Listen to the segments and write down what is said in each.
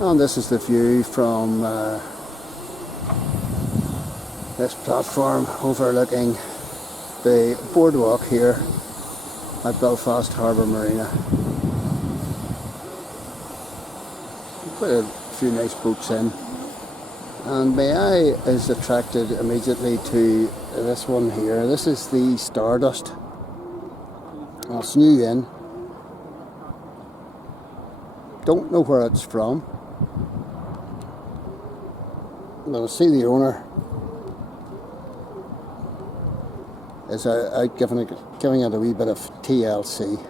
And this is the view from this platform overlooking the boardwalk here at Belfast Harbour Marina. Quite a few nice boats in, and my eye is attracted immediately to this one here. This is the Stardust. It's new in. Don't know where it's from. But I see the owner is out giving it a wee bit of TLC.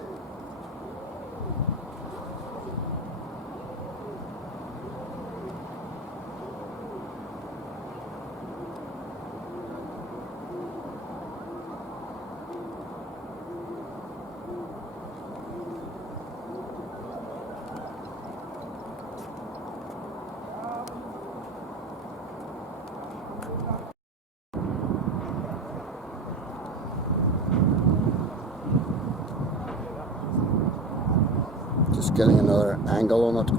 Just getting another angle on it.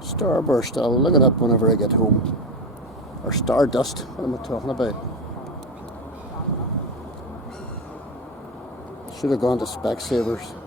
Starburst, I'll look it up whenever I get home. Or Stardust, what am I talking about? Should have gone to Specsavers.